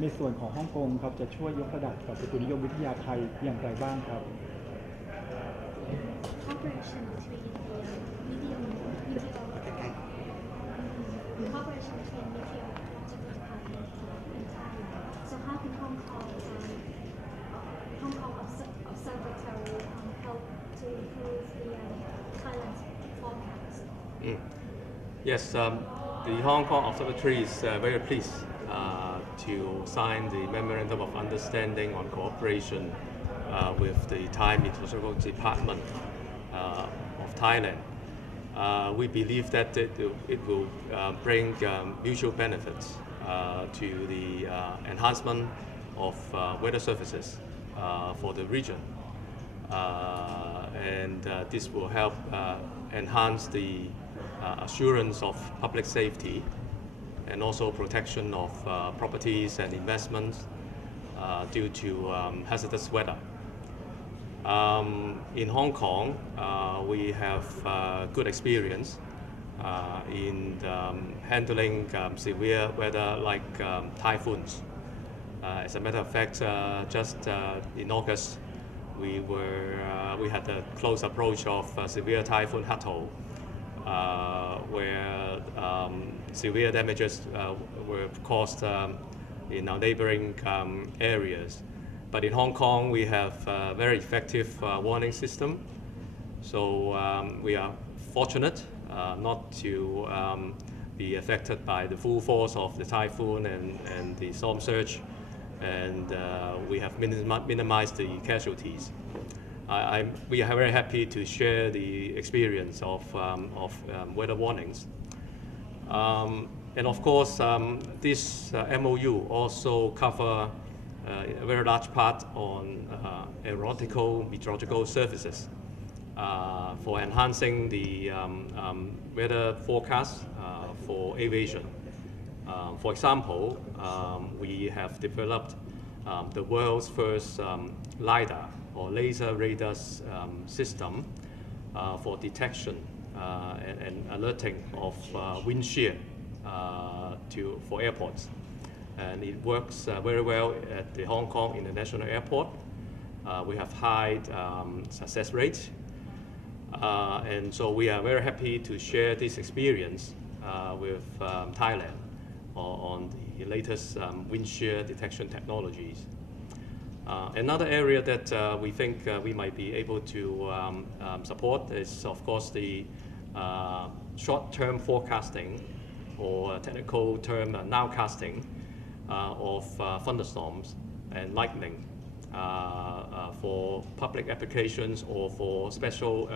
ในส่วนของฮ่องกงครับจะช่วยยกระดับกับอุตุนิยมวิทยาไทยอย่างไรบ้างครับ Cooperation between cooperation between meteorological department and Thailand. So how can Hong Kong Observatory help to improve the Thailand's forecast? Yes, the Hong Kong Observatory is very pleased to sign the Memorandum of Understanding on Cooperation with the Thai Meteorological Department of Thailand. We believe that it will bring mutual benefits to the enhancement of weather services for the region. And this will help enhance the assurance of public safety and also protection of properties and investments due to hazardous weather. In Hong Kong, we have good experience in handling severe weather like typhoons. As a matter of fact, just in August, we had a close approach of severe typhoon Hato, where severe damages were caused in our neighboring areas. But in Hong Kong, we have a very effective warning system. So we are fortunate not to be affected by the full force of the typhoon and the storm surge, and we have minimized the casualties. We are very happy to share the experience of weather warnings. And of course, this MOU also cover a very large part on aeronautical meteorological services for enhancing the weather forecast for aviation. For example, we have developed the world's first LiDAR or laser radar system for detection and alerting of wind shear for airports. And it works very well at the Hong Kong International Airport. We have high success rates. And so we are very happy to share this experience with Thailand on the latest wind shear detection technologies. Another area that we think we might be able to support is, of course, the short-term forecasting, or technical term nowcasting, of thunderstorms and lightning for public applications or for special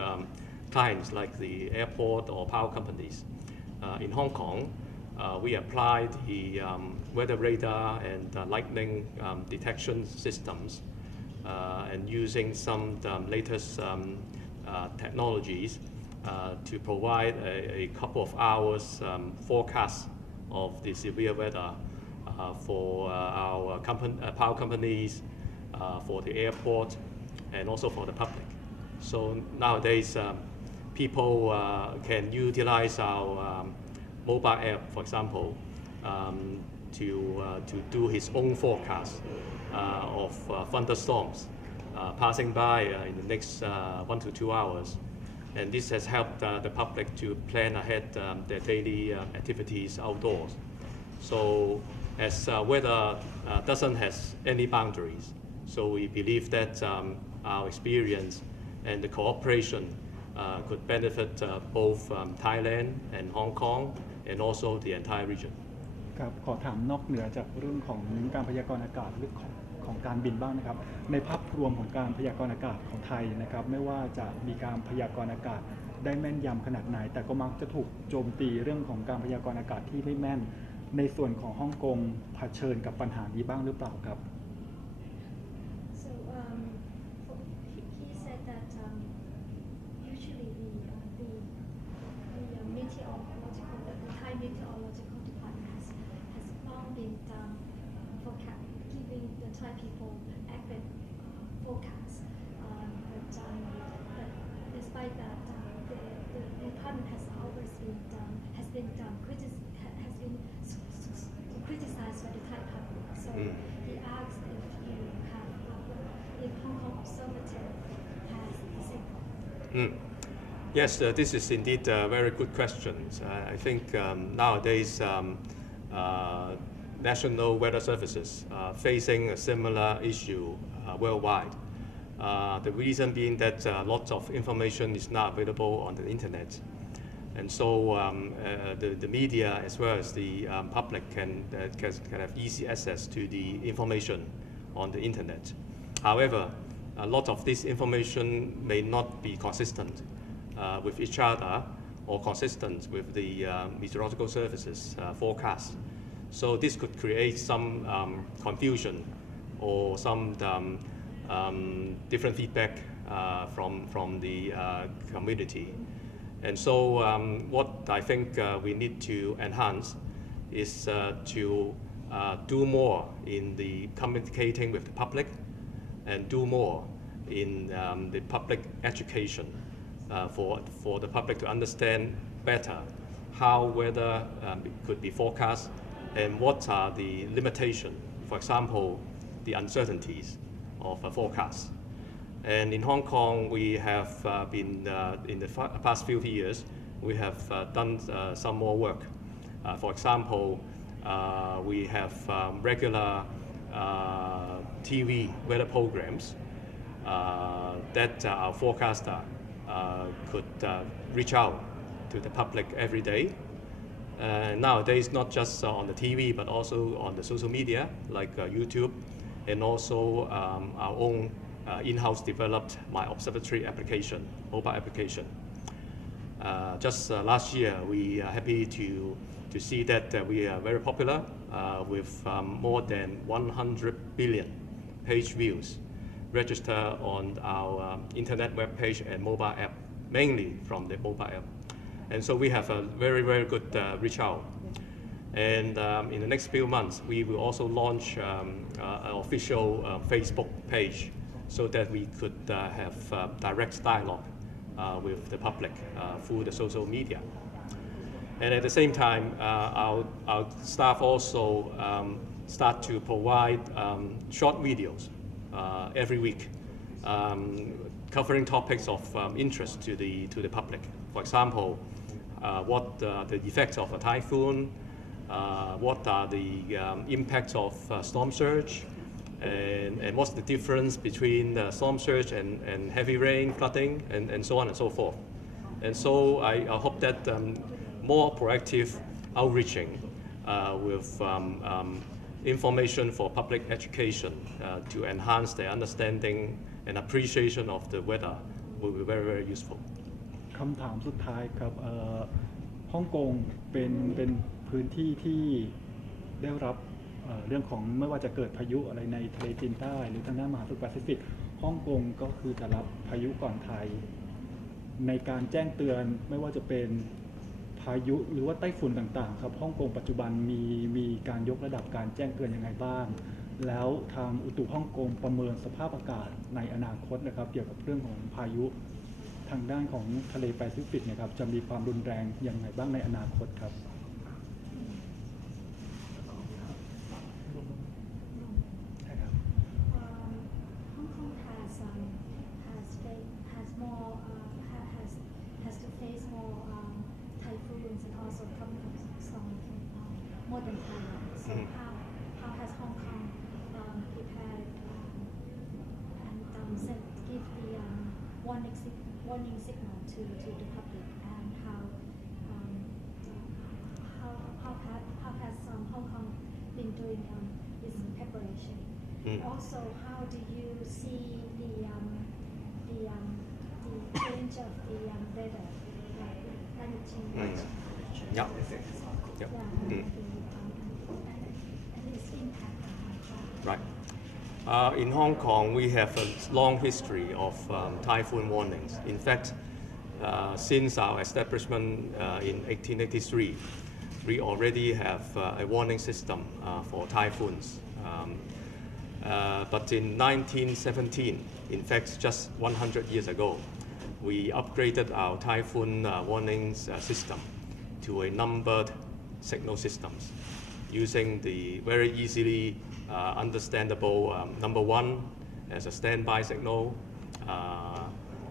clients like the airport or power companies. In Hong Kong, we applied the weather radar and lightning detection systems and using some latest technologies to provide a couple of hours forecast of the severe weather for our power companies, for the airport, and also for the public. So nowadays, people can utilize our mobile app, for example, to do his own forecast of thunderstorms passing by in the next 1 to 2 hours. And this has helped the public to plan ahead their daily activities outdoors. So as weather doesn't have any boundaries, so we believe that our experience and the cooperation could benefit both Thailand and Hong Kong and also the entire region. ครับขอถามนอกเหนือจากเรื่องของการพยากรณ์อากาศหรือของการบินบ้างนะครับในภาพรวมของการพยากรณ์อากาศของไทยนะครับไม่ว่าจะมีการพยากรณ์อากาศได้แม่นยำขนาดไหนแต่ก็มักจะถูกโจมตีเรื่องของการพยากรณ์อากาศที่ไม่แม่นในส่วนของฮ่องกงเผชิญกับปัญหานี้บ้างหรือเปล่าครับ So he said that usually the meteorological, the Thai meteorological department has long been giving the Thai people accurate forecasts. But despite that, the department has always been criticized by the Thai public. So he asked if you have, if Hong Kong Observatory has the same. Yes, this is indeed a very good question. I think nowadays national weather services are facing a similar issue worldwide. The reason being that lots of information is now available on the internet. And so the media as well as the public can have easy access to the information on the internet. However, a lot of this information may not be consistent with each other or consistent with the meteorological services forecast. So this could create some confusion or some different feedback from the community. And so what I think we need to enhance is to do more in the communicating with the public and do more in the public education for the public to understand better how weather could be forecast and what are the limitations, for example, the uncertainties of a forecast. And in Hong Kong, we have been, in the past few years, we have done some more work. For example, we have regular TV weather programs that our forecaster could reach out to the public every day. Nowadays, not just on the TV, but also on the social media, like YouTube, and also our own in-house developed My Observatory application, mobile application. Just last year, we are happy to see that we are very popular with more than 100 billion page views registered on our internet web page and mobile app, mainly from the mobile app. And so we have a very, very good reach out. And in the next few months, we will also launch an official Facebook page so that we could have direct dialogue with the public through the social media. And at the same time, our staff also start to provide short videos every week covering topics of interest to the public. For example, what the effects of a typhoon, what are the impacts of storm surge, and what's the difference between storm surge and heavy rain, flooding, and so on and so forth. And so I hope that more proactive outreaching with information for public education to enhance their understanding and appreciation of the weather will be very, very useful. คำถามสุดท้ายครับฮ่องกงเป็นพื้นที่ที่ได้รับเรื่องของไม่ว่าจะเกิดพายุอะไรในทะเลจีนใต้หรือทางด้านมหาสมุทรแปซิฟิกฮ่องกงก็คือจะรับพายุก่อนไทยในการแจ้งเตือนไม่ว่าจะเป็นพายุหรือว่าไต้ฝุ่นต่างๆครับฮ่องกงปัจจุบันมีการยกระดับการแจ้งเตือนยังไงบ้างแล้วทางอุตุฮ่องกงประเมินสภาพอากาศในอนาคตนะครับเกี่ยวกับเรื่องของพายุทางด้านของทะเลแปซิฟิกนะครับจะมีความรุนแรงยังไงบ้างในอนาคตครับ Hong Kong has to face more typhoons and also tropical storms more than Thailand. So how has Hong Kong prepared and give the warning signal to the public, and how has Hong Kong been doing its preparation? Also, how do you see the change of the weather, climate change? Yep. And its impact on Hong Kong. Right. In Hong Kong, we have a long history of typhoon warnings. In fact, since our establishment in 1883, we already have a warning system for typhoons. But in 1917, in fact, just 100 years ago, we upgraded our typhoon warnings system to a numbered signal systems. using the very easily understandable number 1 as a standby signal,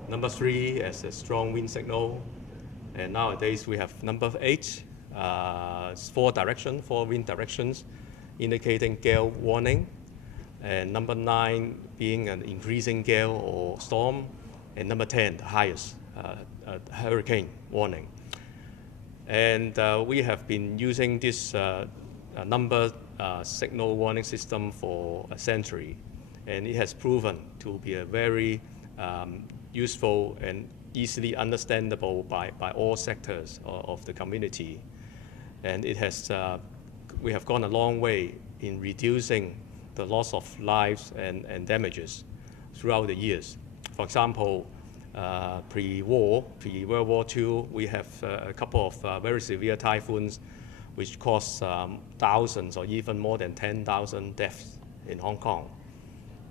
number 3 as a strong wind signal, and nowadays we have number 8, 4 wind directions indicating gale warning, and number 9 being an increasing gale or storm, and number 10, the highest, hurricane warning. And we have been using this number signal warning system for a century, and it has proven to be a very useful and easily understandable by all sectors of the community. And it has, we have gone a long way in reducing the loss of lives and damages throughout the years. For example, pre-World War II, we have a couple of very severe typhoons which caused thousands or even more than 10,000 deaths in Hong Kong.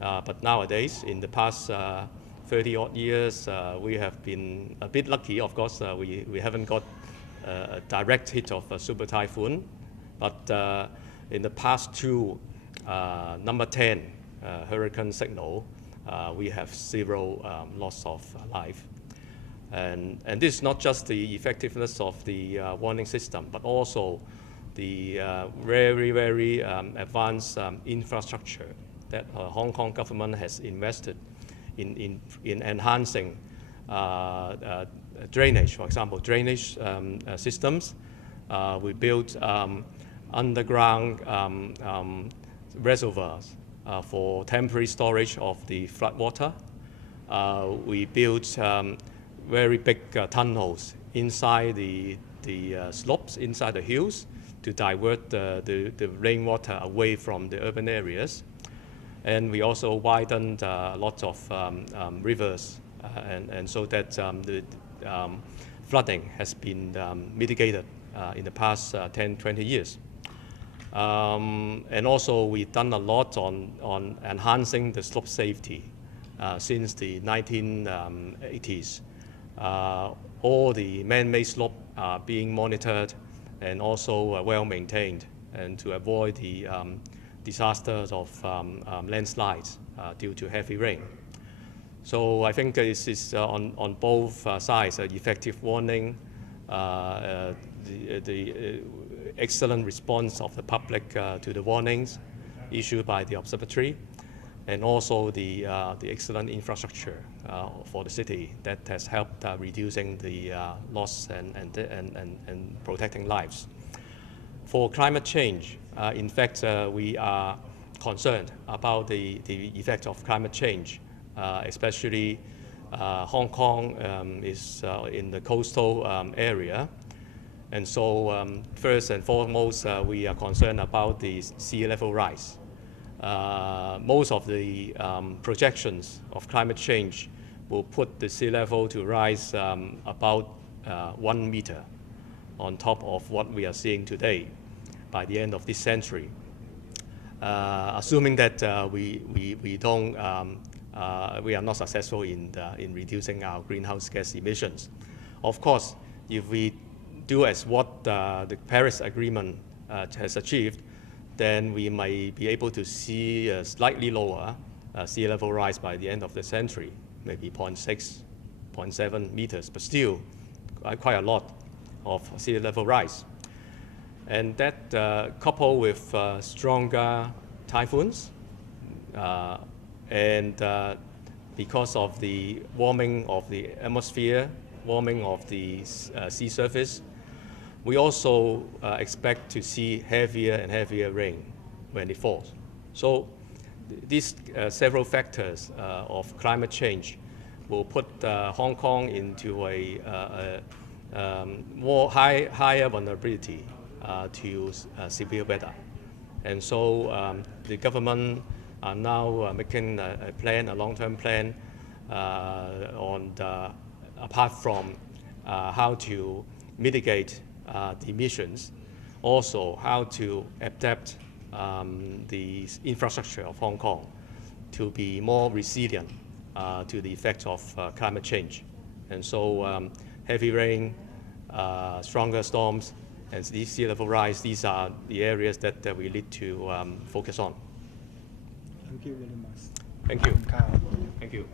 But nowadays, in the past 30-odd years, we have been a bit lucky. Of course, we haven't got a direct hit of a super typhoon, but in the past 2 number 10 hurricane signal, we have 0 loss of life. And this is not just the effectiveness of the warning system, but also the very advanced infrastructure that Hong Kong government has invested in enhancing drainage. For example, drainage systems. We built underground reservoirs for temporary storage of the floodwater. We built very big tunnels inside the slopes, inside the hills, to divert the rainwater away from the urban areas. And we also widened lots of rivers, and so that the flooding has been mitigated in the past 10-20 years. And also we've done a lot on enhancing the slope safety since the 1980s. All the man-made slopes are being monitored and also well maintained, and to avoid the disasters of landslides due to heavy rain. So I think this is on both sides, effective warning, the excellent response of the public to the warnings issued by the observatory, and also the excellent infrastructure for the city that has helped reducing the loss and protecting lives. For climate change, in fact, we are concerned about the effect of climate change, especially Hong Kong is in the coastal area. And so first and foremost, we are concerned about the sea level rise. Most of the projections of climate change will put the sea level to rise about 1 meter on top of what we are seeing today by the end of this century. Assuming that we are not successful in reducing our greenhouse gas emissions. Of course, if we do as what the Paris Agreement has achieved, then we may be able to see a slightly lower sea level rise by the end of the century, maybe 0.6, 0.7 meters, but still quite a lot of sea level rise. And that coupled with stronger typhoons, and because of the warming of the atmosphere, warming of the sea surface, we also expect to see heavier and heavier rain when it falls. So these several factors of climate change will put Hong Kong into a higher vulnerability to severe weather. And so the government are now making a plan, a long-term plan apart from how to mitigate the emissions, also how to adapt the infrastructure of Hong Kong to be more resilient to the effects of climate change. And so heavy rain, stronger storms, And these sea level rise, these are the areas that we need to focus on. Thank you very much. Thank you. ครับ Thank you.